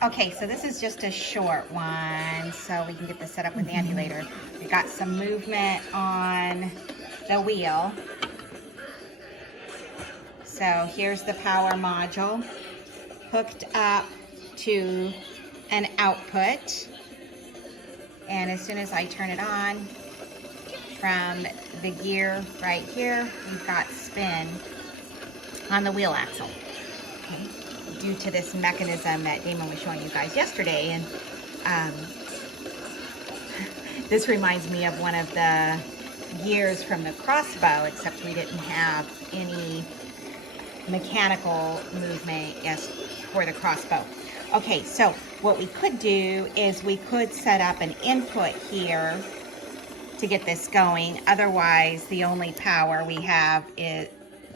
Okay, so this is just a short one, so we can get this set up with Andy later. We got some movement on the wheel. So here's the power module hooked up to an output. And as soon as I turn it on, from the gear right here, we've got spin on the wheel axle. Okay. Due to this mechanism that Damon was showing you guys yesterday. And this reminds me of one of the gears from the crossbow, except we didn't have any mechanical movement for the crossbow. Okay, so what we could do is we could set up an input here to get this going. Otherwise, the only power we have is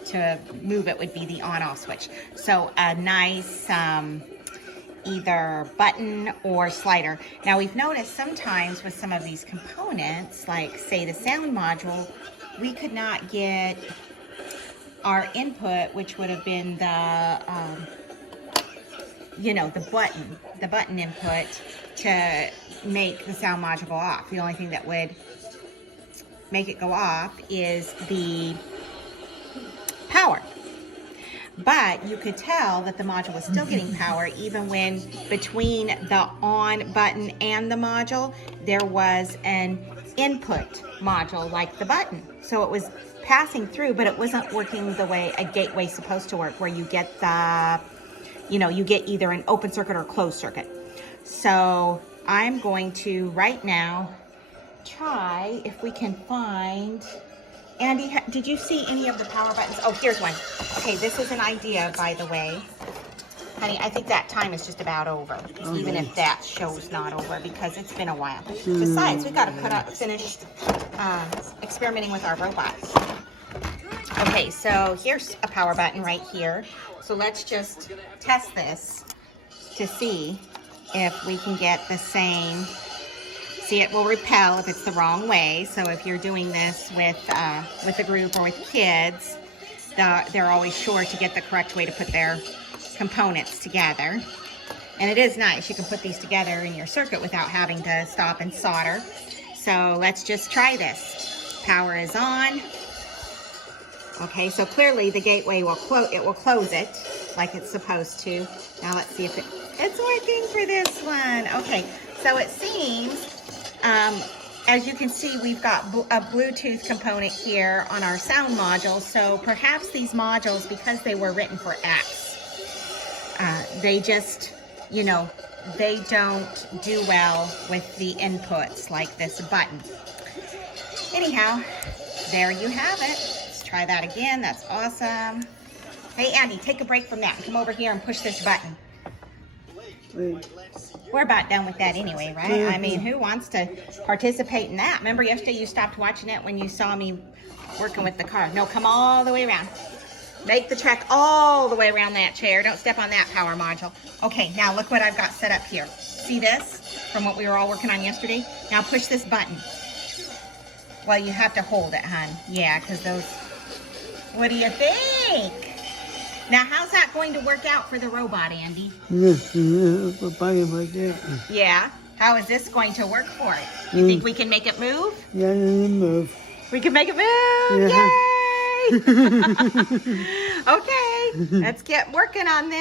to move it would be the on-off switch. So a nice either button or slider. Now we've noticed sometimes with some of these components, like say the sound module, we could not get our input, which would have been the the button input to make the sound module go off. The only thing that would make it go off is the power. But you could tell that the module was still getting power even when between the on button and the module, there was an input module like the button. So it was passing through, but it wasn't working the way a gateway's supposed to work, where you get the, you get either an open circuit or closed circuit. So I'm going to right now try if we can find, Andy, did you see any of the power buttons? Oh, here's one. Okay, this is an idea, by the way. Honey, I think that time is just about over, even if that show's not over, because it's been a while. Besides, we've got to finish experimenting with our robots. Okay, so here's a power button right here. So let's just test this to see if we can get the same. See, it will repel if it's the wrong way. So if you're doing this with a group or with kids, they're always sure to get the correct way to put their components together. And it is nice. You can put these together in your circuit without having to stop and solder. So let's just try this. Power is on. Okay, so clearly the gateway will close it like it's supposed to. Now let's see if it's working for this one. Okay, so it seems, as you can see, we've got a Bluetooth component here on our sound module. So perhaps these modules, because they were written for apps, they just, they don't do well with the inputs like this button. Anyhow, there you have it. Let's try that again. That's awesome. Hey, Andy, take a break from that and come over here and push this button. We're about done with that anyway, right? I mean, who wants to participate in that? Remember yesterday you stopped watching it when you saw me working with the car. No, come all the way around. Make the trek all the way around that chair. Don't step on that power module. Okay, now look what I've got set up here. See this from what we were all working on yesterday? Now push this button. Well, you have to hold it, hon. Yeah, because those... What do you think? Now, how's that going to work out for the robot, Andy? Yeah. How is this going to work for it? You think we can make it move? Yeah, move. We can make it move? Yeah. Yay! Okay, let's get working on this.